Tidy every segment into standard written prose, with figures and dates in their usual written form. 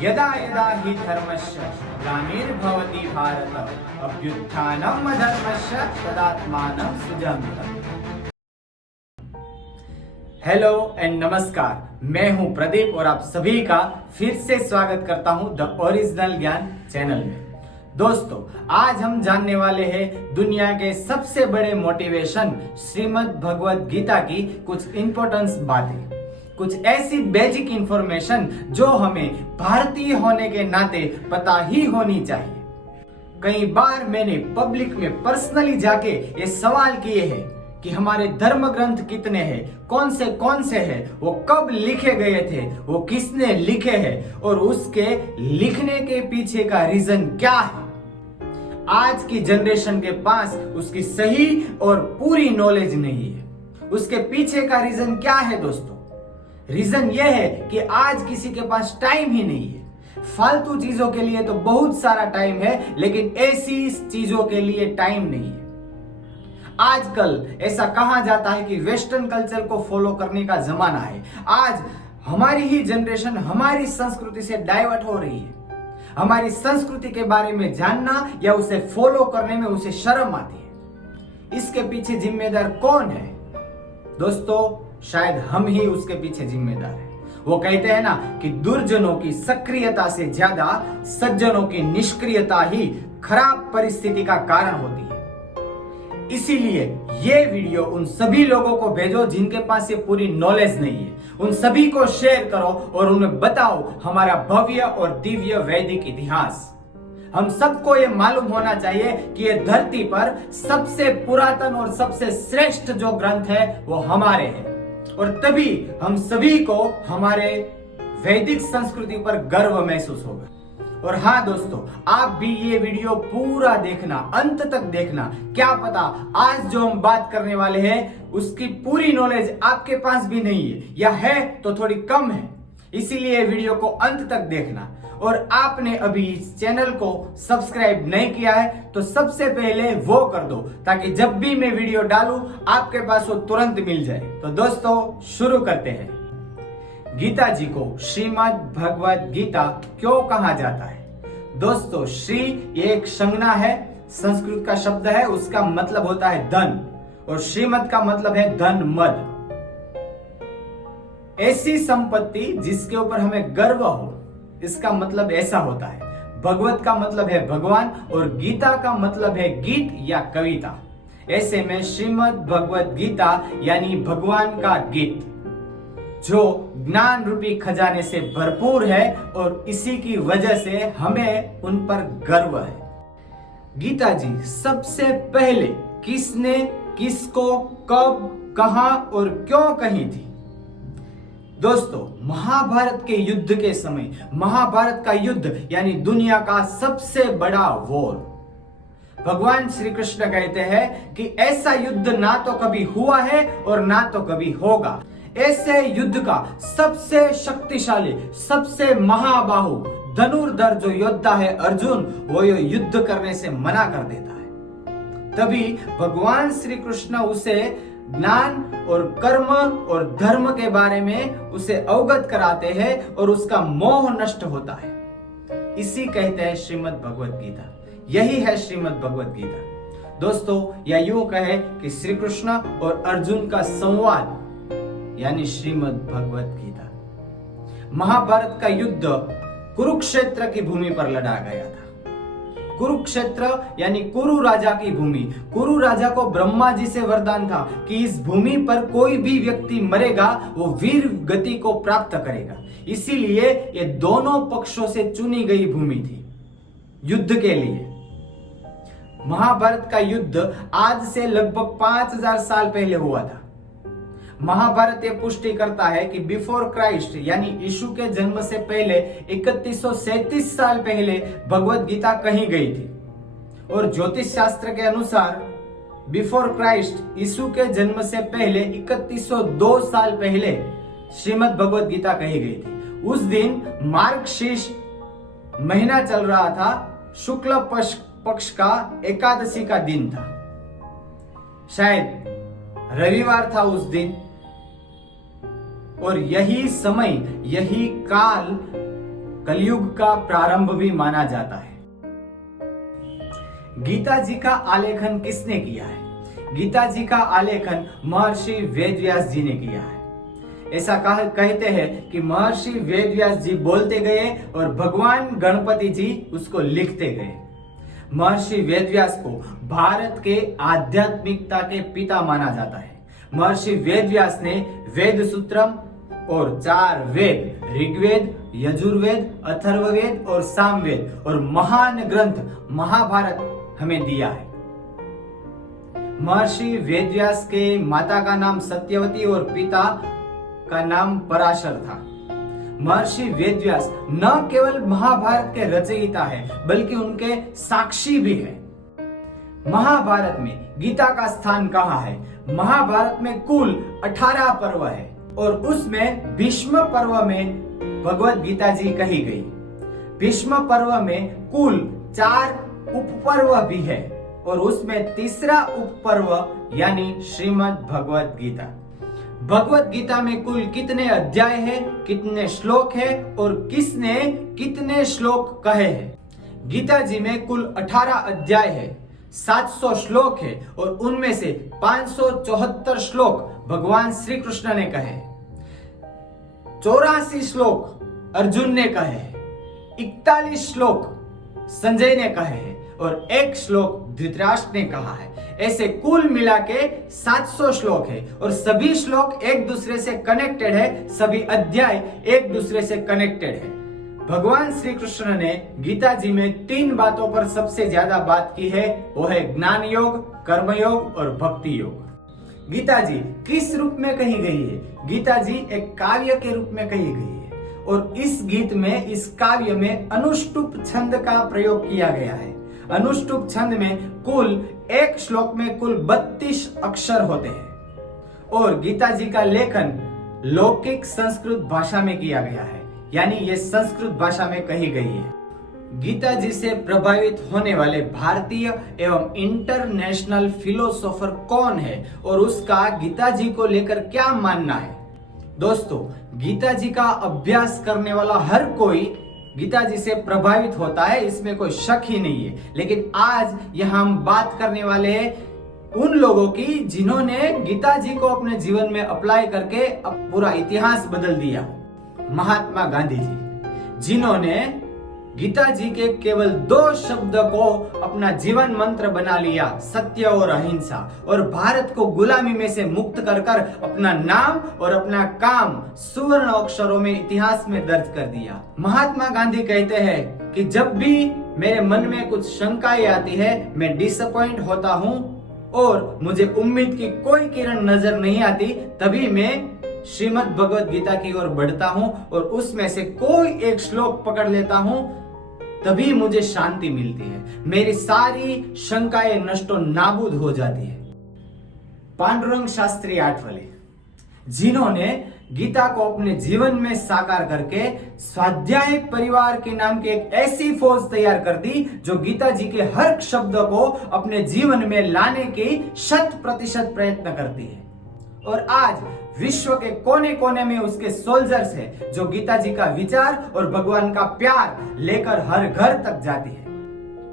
यदा यदा हि धर्मस्य ग्लानिर्भवति भारत अभ्युत्थानम् अधर्मस्य तदात्मानं सृजन्तम्। हेलो एंड नमस्कार, मैं हूं प्रदीप और आप सभी का फिर से स्वागत करता हूं द ओरिजिनल ज्ञान चैनल में। दोस्तों, आज हम जानने वाले हैं दुनिया के सबसे बड़े मोटिवेशन श्रीमद् भगवद गीता की कुछ इंपॉर्टेंस बातें, कुछ ऐसी बेसिक इंफॉर्मेशन जो हमें भारतीय होने के नाते पता ही होनी चाहिए। कई बार मैंने पब्लिक में पर्सनली जाके ये सवाल किए हैं कि हमारे धर्म ग्रंथ कितने हैं, कौन से हैं, वो कब लिखे गए थे, वो किसने लिखे हैं और उसके लिखने के पीछे का रीजन क्या है। आज की जनरेशन के पास उसकी सही और पूरी नॉलेज नहीं है। उसके पीछे का रीजन क्या है दोस्तों? रीजन यह है कि आज किसी के पास टाइम ही नहीं है। फालतू चीजों के लिए तो बहुत सारा टाइम है, लेकिन ऐसी चीजों के लिए टाइम नहीं है। आजकल ऐसा कहा जाता है कि वेस्टर्न कल्चर को फॉलो करने का जमाना है। आज हमारी ही जनरेशन हमारी संस्कृति से डाइवर्ट हो रही है। हमारी संस्कृति के बारे में जानना या उसे फॉलो करने में उसे शर्म आती है। इसके पीछे जिम्मेदार कौन है दोस्तों? शायद हम ही उसके पीछे जिम्मेदार हैं। वो कहते हैं ना कि दुर्जनों की सक्रियता से ज्यादा सज्जनों की निष्क्रियता ही खराब परिस्थिति का कारण होती है। इसीलिए ये वीडियो उन सभी लोगों को भेजो जिनके पास ये पूरी नॉलेज नहीं है। उन सभी को शेयर करो और उन्हें बताओ हमारा भव्य और दिव्य वैदिक इतिहास। हम सबको ये मालूम होना चाहिए कि ये धरती पर सबसे पुरातन और सबसे श्रेष्ठ जो ग्रंथ है वो हमारे हैं, और तभी हम सभी को हमारे वैदिक संस्कृति पर गर्व महसूस होगा। और हाँ दोस्तों, आप भी ये वीडियो पूरा देखना, अंत तक देखना। क्या पता आज जो हम बात करने वाले हैं उसकी पूरी नॉलेज आपके पास भी नहीं है, या है तो थोड़ी कम है। इसीलिए वीडियो को अंत तक देखना। और आपने अभी इस चैनल को सब्सक्राइब नहीं किया है तो सबसे पहले वो कर दो, ताकि जब भी मैं वीडियो डालूं आपके पास वो तुरंत मिल जाए। तो दोस्तों शुरू करते हैं। गीता जी को श्रीमद् भगवद गीता क्यों कहा जाता है? दोस्तों, श्री एक संज्ञा है, संस्कृत का शब्द है, उसका मतलब होता है धन, और श्रीमद् का मतलब है धन मद। ऐसी संपत्ति जिसके ऊपर हमें गर्व हो, इसका मतलब ऐसा होता है। भगवत का मतलब है भगवान और गीता का मतलब है गीत या कविता। ऐसे में श्रीमद् भगवद गीता यानी भगवान का गीत, जो ज्ञान रूपी खजाने से भरपूर है, और इसी की वजह से हमें उन पर गर्व है। गीता जी सबसे पहले किसने, किसको, कब, कहां और क्यों कही थी? दोस्तों, महाभारत के युद्ध के समय, महाभारत का युद्ध यानी दुनिया का सबसे बड़ा वॉर, भगवान श्री कृष्ण कहते हैं कि ऐसा युद्ध ना तो कभी हुआ है और ना तो कभी होगा। ऐसे युद्ध का सबसे शक्तिशाली, सबसे महाबाहु धनुर्धर जो योद्धा है अर्जुन, वो ये युद्ध करने से मना कर देता है। तभी भगवान श्री कृष्ण उसे ज्ञान और कर्म और धर्म के बारे में उसे अवगत कराते हैं और उसका मोह नष्ट होता है। इसी कहते हैं श्रीमद् भगवद गीता। यही है श्रीमद् भगवद गीता। दोस्तों, या यूं कहे कि श्री कृष्ण और अर्जुन का संवाद यानी श्रीमद् भगवद गीता। महाभारत का युद्ध कुरुक्षेत्र की भूमि पर लड़ा गया था। कुरुक्षेत्र यानी कुरु राजा की भूमि। कुरु राजा को ब्रह्मा जी से वरदान था कि इस भूमि पर कोई भी व्यक्ति मरेगा वो वीर गति को प्राप्त करेगा। इसीलिए ये दोनों पक्षों से चुनी गई भूमि थी युद्ध के लिए। महाभारत का युद्ध आज से लगभग 5000 साल पहले हुआ था। महाभारत ये पुष्टि करता है कि बिफोर क्राइस्ट यानी यीशु के जन्म से पहले 3137 साल पहले भगवत गीता कही गई थी। और ज्योतिष शास्त्र के अनुसार बिफोर क्राइस्ट यीशु के जन्म से पहले 3102 साल पहले श्रीमद् भगवत गीता कही गई थी। उस दिन मार्गशीर्ष महीना चल रहा था, शुक्ल पक्ष का एकादशी का दिन था, शायद रविवार था उस दिन। और यही समय, यही काल कलयुग का प्रारंभ भी माना जाता है। गीता जी का आलेखन किसने किया है? गीता जी का आलेखन महर्षि वेदव्यास जी ने किया है। ऐसा कहते हैं कि महर्षि वेदव्यास जी बोलते गए और भगवान गणपति जी उसको लिखते गए। महर्षि वेदव्यास को भारत के आध्यात्मिकता के पिता माना जाता है। महर्षि वेदव्यास ने वेद सूत्रम और 4 वेद ऋग्वेद, यजुर्वेद, अथर्ववेद और सामवेद और महान ग्रंथ महाभारत हमें दिया है। महर्षि वेदव्यास के माता का नाम सत्यवती और पिता का नाम पराशर था। महर्षि वेदव्यास न केवल महाभारत के रचयिता है बल्कि उनके साक्षी भी है। महाभारत में गीता का स्थान कहाँ है? महाभारत में कुल 18 पर्व है और उसमें भीष्म पर्व में भगवत गीता जी कही गई। भीष्म पर्व में कुल 4 उपपर्व भी है और उसमें तीसरा उपपर्व यानी श्रीमद् भगवत गीता। भगवत गीता में कुल कितने अध्याय है, कितने श्लोक है और किसने कितने श्लोक कहे हैं? गीता जी में कुल 18 अध्याय है, 700 श्लोक है और उनमें से 574 श्लोक भगवान श्री कृष्ण ने कहे, 84 श्लोक अर्जुन ने कहे, 41 श्लोक संजय ने कहे हैं और 1 श्लोक धृतराष्ट्र ने कहा है। ऐसे कुल मिला के 700 श्लोक है और सभी श्लोक एक दूसरे से कनेक्टेड है, सभी अध्याय एक दूसरे से कनेक्टेड है। भगवान श्री कृष्ण ने गीता जी में 3 बातों पर सबसे ज्यादा बात की है, वो है ज्ञान योग, कर्म योग और भक्ति योग। गीता जी किस रूप में कही गई है? गीता जी एक काव्य के रूप में कही गई है और इस गीत में, इस काव्य में अनुष्टुप छंद का प्रयोग किया गया है। अनुष्टुप छंद में कुल एक श्लोक में कुल 32 अक्षर होते हैं और गीता जी का लेखन लौकिक संस्कृत भाषा में किया गया है, यानी ये संस्कृत भाषा में कही गई है। गीता जी से प्रभावित होने वाले भारतीय एवं इंटरनेशनल फिलोसोफर कौन है और उसका गीता जी को लेकर क्या मानना है? दोस्तों, गीता जी का अभ्यास करने वाला हर कोई गीता जी से प्रभावित होता है, इसमें कोई शक ही नहीं है। लेकिन आज यहाँ हम बात करने वाले हैं उन लोगों की जिन्होंने गीता जी को अपने जीवन में अप्लाई करके अब पूरा इतिहास बदल दिया। महात्मा गांधी जी, जिन्होंने गीता जी के केवल 2 शब्द को अपना जीवन मंत्र बना लिया, सत्य और अहिंसा, और भारत को गुलामी में से मुक्त कर कर अपना नाम और अपना काम सुवर्ण अक्षरों में इतिहास में दर्ज कर दिया। महात्मा गांधी कहते हैं कि जब भी मेरे मन में कुछ शंकाएं आती है, मैं डिसअपॉइंट होता हूँ और मुझे उम्मीद की कोई किरण नजर नहीं आती, तभी मैं श्रीमद् भगवत गीता की ओर बढ़ता हूँ और उसमें से कोई एक श्लोक पकड़ लेता हूँ, तभी मुझे शांति मिलती है, मेरी सारी शंकाएं नष्टो नाबूद हो जाती है। पांडुरंग शास्त्री आठवले, जिन्होंने गीता को अपने जीवन में साकार करके स्वाध्याय परिवार के नाम की एक ऐसी फौज तैयार कर दी जो गीता जी के हर शब्द को अपने जीवन में लाने की 100% प्रयत्न करती है। और आज विश्व के कोने कोने में उसके सोल्जर्स हैं जो गीता जी का विचार और भगवान का प्यार लेकर हर घर तक जाती है।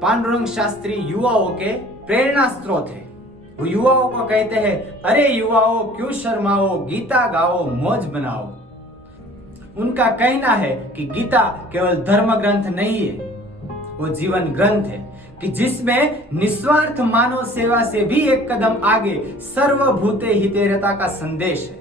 पांडुरंग शास्त्री युवाओं के प्रेरणा स्रोत है। वो युवाओं को कहते हैं, अरे युवाओं क्यों शर्माओ, गीता गाओ, मौज बनाओ। उनका कहना है कि गीता केवल धर्म ग्रंथ नहीं है, वो जीवन ग्रंथ है कि जिसमें निस्वार्थ मानव सेवा से भी एक कदम आगे सर्वभूते हितेरता का संदेश है।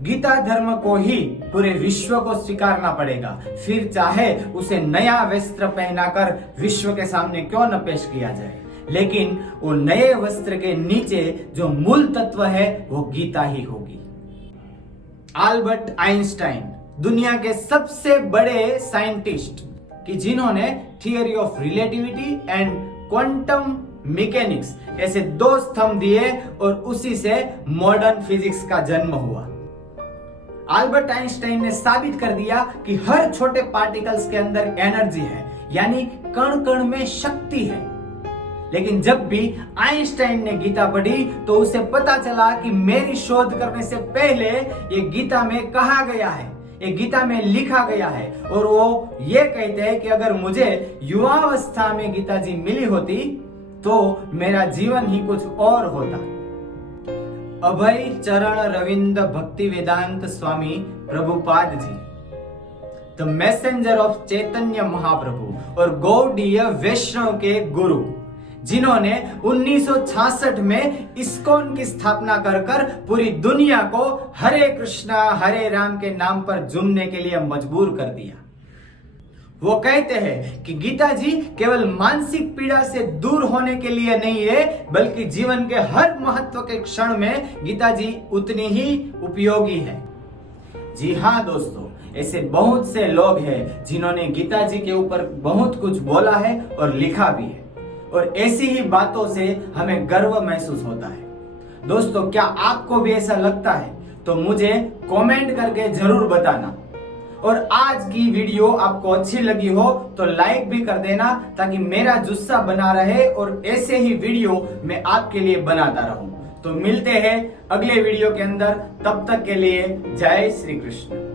गीता धर्म को ही पूरे विश्व को स्वीकारना पड़ेगा, फिर चाहे उसे नया वस्त्र पहनाकर विश्व के सामने क्यों न पेश किया जाए, लेकिन वो नए वस्त्र के नीचे जो मूल तत्व है वो गीता ही होगी। अल्बर्ट आइंस्टाइन दुनिया के सबसे बड़े साइंटिस्ट कि जिन्होंने theory of relativity and quantum mechanics ऐसे 2 स्तंभ दिए और उसी से मॉडर्न फिजिक्स का जन्म हुआ। अल्बर्ट आइंस्टाइन ने साबित कर दिया कि हर छोटे पार्टिकल्स के अंदर एनर्जी है, यानी कण कण में शक्ति है। लेकिन जब भी आइंस्टाइन ने गीता पढ़ी तो उसे पता चला कि मेरी शोध करने से पहले ये गीता में कहा गया है ये गीता में लिखा गया है। और वो ये कहते हैं कि अगर मुझे युवावस्था में गीता जी मिली होती तो मेरा जीवन ही कुछ और होता। अभय चरण रविंद्र भक्ति वेदांत स्वामी Prabhupada ji, the messenger of Chaitanya Mahaprabhu और गौड़ीय वैष्णव के गुरु, जिन्होंने 1966 में इस्कॉन की स्थापना कर पूरी दुनिया को हरे कृष्णा हरे राम के नाम पर झूमने के लिए मजबूर कर दिया। वो कहते हैं कि गीता जी केवल मानसिक पीड़ा से दूर होने के लिए नहीं है, बल्कि जीवन के हर महत्व के क्षण में गीता जी उतनी ही उपयोगी है। जी हाँ दोस्तों, ऐसे बहुत से लोग हैं जिन्होंने गीता जी के ऊपर बहुत कुछ बोला है और लिखा भी है, और ऐसी ही बातों से हमें गर्व महसूस होता है। दोस्तों, क्या आपको भी ऐसा लगता है? तो मुझे कमेंट करके जरूर बताना। और आज की वीडियो आपको अच्छी लगी हो तो लाइक भी कर देना, ताकि मेरा जुस्सा बना रहे और ऐसे ही वीडियो मैं आपके लिए बनाता रहूं। तो मिलते हैं अगले वीडियो के अंदर, तब तक के लिए जय श्री कृष्ण।